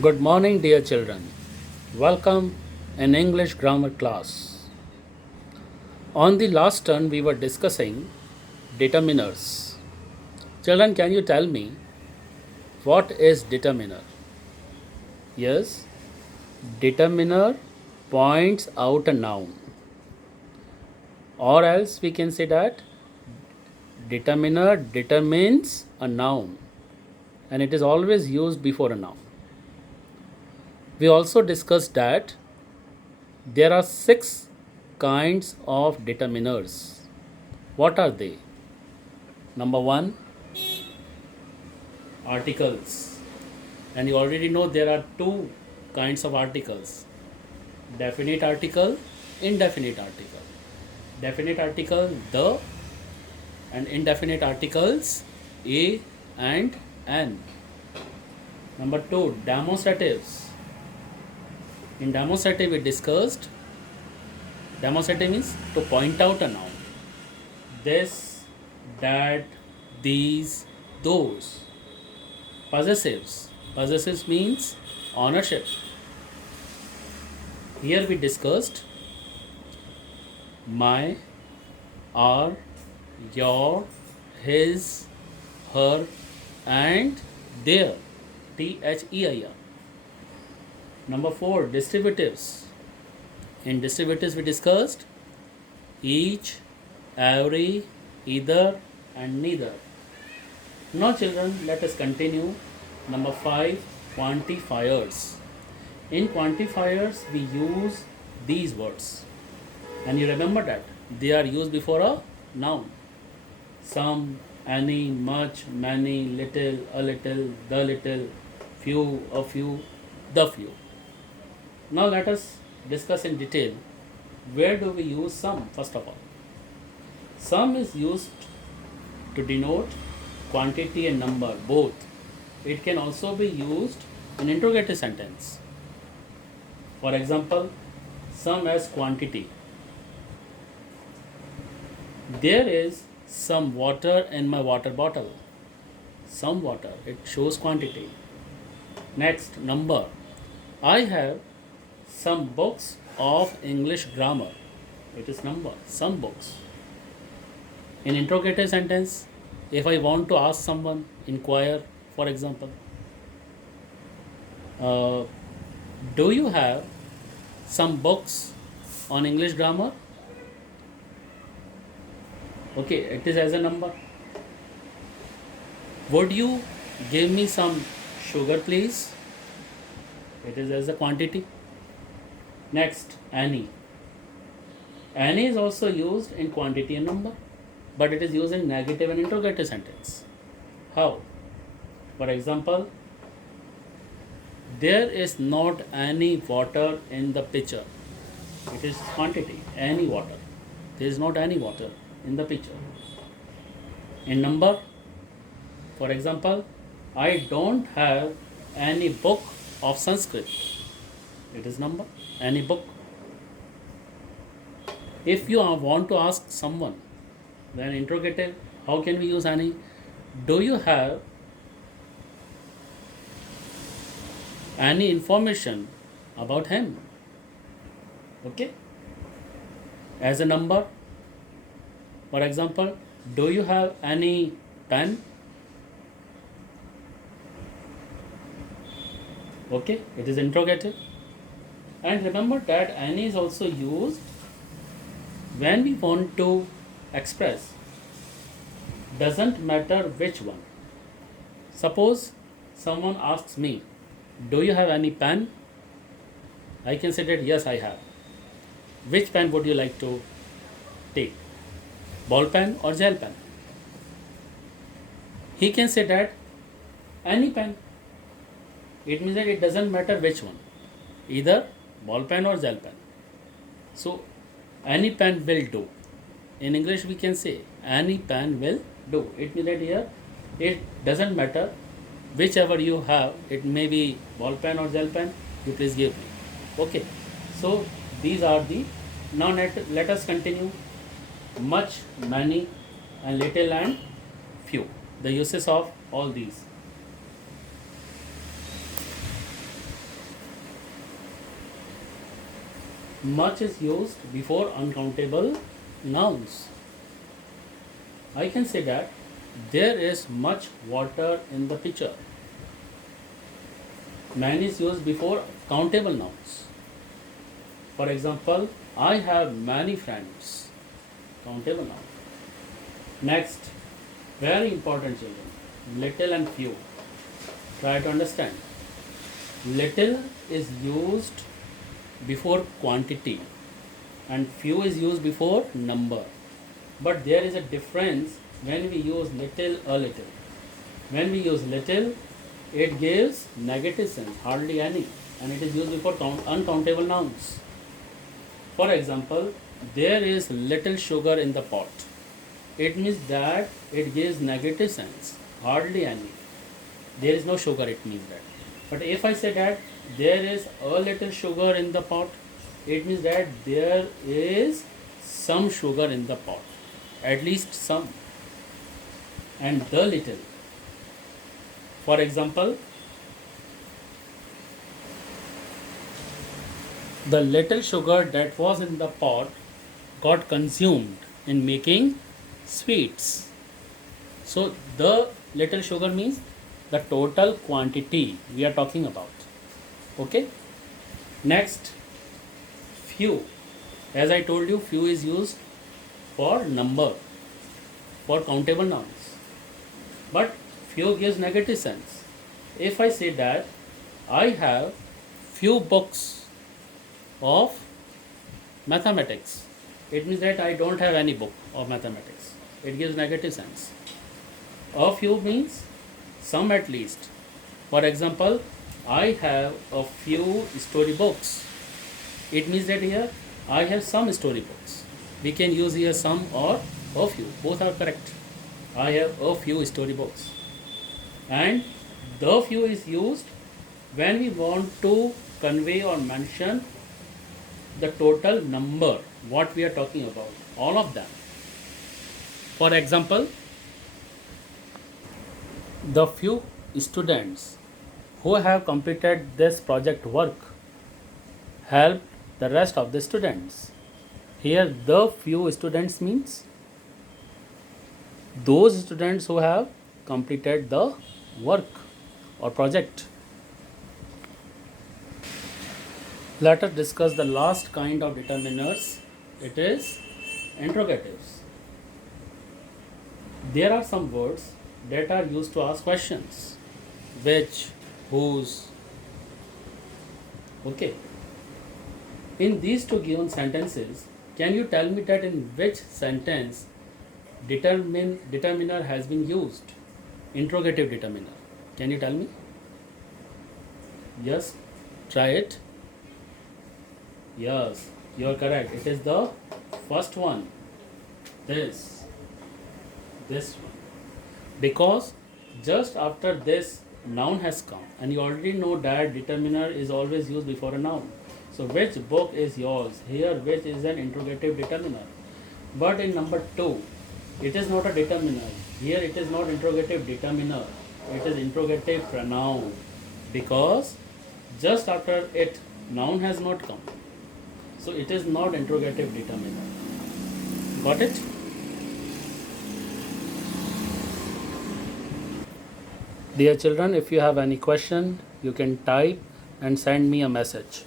Good morning, dear children. Welcome in English grammar class. On the last turn, we were discussing determiners. Children, can you tell me what is determiner? Yes, determiner points out a noun, or else we can say that determiner determines a noun and it is always used before a noun. We also discussed that there are six kinds of determiners. What are they? Number one, articles. And you already know there are two kinds of articles: definite article, indefinite article. Definite article the, and indefinite articles a and an. Number two, demonstratives. In demonstrative, we discussed demonstrative means to point out a noun: this, that, these, those. Possessives. Possessives means ownership. Here we discussed my, our, your, his, her, and their. THEIR. Number four, distributives. In distributives, we discussed each, every, either, and neither. Now, children, let us continue. Number five, quantifiers. In quantifiers, we use these words, and you remember that they are used before a noun: some, any, much, many, little, a little, the little, few, a few, the few. Now, let us discuss in detail where do we use some. First of all, some is used to denote quantity and number both. It can also be used in interrogative sentence. For example, some as quantity: there is some water in my water bottle. Some water, it shows quantity. Next, number: I have some books of English grammar. It is number, some books. In interrogative sentence, if I want to ask someone, inquire, for example, uh, do you have some books on English grammar? Okay, it is as a number. Would you give me some sugar, please? It is as a quantity. Next, any. Any is also used in quantity and number, but it is used in negative and interrogative sentence. How? For example, there is not any water in the pitcher. It is quantity, any water. There is not any water in the pitcher. In number, for example, I don't have any book of Sanskrit. It is number, any book. If you want to ask someone, then interrogative, how can we use any? Do you have any information about him? Okay. As a number, for example, do you have any pen? Okay, it is interrogative. And remember that any is also used when we want to express. Doesn't matter which one. Suppose someone asks me, do you have any pen? I can say that yes, I have. Which pen would you like to take? Ball pen or gel pen? He can say that any pen. It means that it doesn't matter which one, either ball pen or gel pen. So, any pen will do. In English, we can say any pen will do. It means that here it doesn't matter whichever you have, it may be ball pen or gel pen, you please give me. Okay, so these are the. Now let us continue. Much, many, and little, and few. The uses of all these. Much is used before uncountable nouns. I can say that there is much water in the pitcher. Many is used before countable nouns. For example, I have many friends. Countable noun. Next, very important children, little and few. Try to understand. Little is used before quantity and few is used before number. But there is a difference when we use little a little. When we use little, it gives negative sense, hardly any, and it is used before uncountable nouns. For example, there is little sugar in the pot. It means that it gives negative sense, hardly any. There is no sugar, it means that. But if I say that there is a little sugar in the pot, it means that there is some sugar in the pot, at least some, and the little. For example, the little sugar that was in the pot got consumed in making sweets. So the little sugar means the total quantity we are talking about. Okay. Next, few. As I told you, few is used for number, for countable nouns. But few gives negative sense. If I say that I have few books of mathematics, it means that I don't have any book of mathematics. It gives negative sense. A few means some at least. For example, I have a few storybooks. It means that here I have some storybooks. We can use here some or a few. Both are correct. I have a few storybooks. And the few is used when we want to convey or mention the total number, what we are talking about, all of them. For example, the few students who have completed this project work help the rest of the students. Here, the few students means those students who have completed the work or project. Let us discuss the last kind of determiners. It is interrogatives. There are some words that are used to ask questions. Which, whose. Okay. In these two given sentences, can you tell me that in which sentence determiner has been used? Interrogative determiner. Can you tell me? Yes. Try it. Yes, you are correct. It is the first one. This one. Because just after this noun has come, and you already know that determiner is always used before a noun. So which book is yours? Here which is an interrogative determiner. But in number 2, it is not a determiner. Here it is not interrogative determiner. It is interrogative pronoun. Because just after it noun has not come. So it is not interrogative determiner. Got it? Dear children, if you have any question, you can type and send me a message.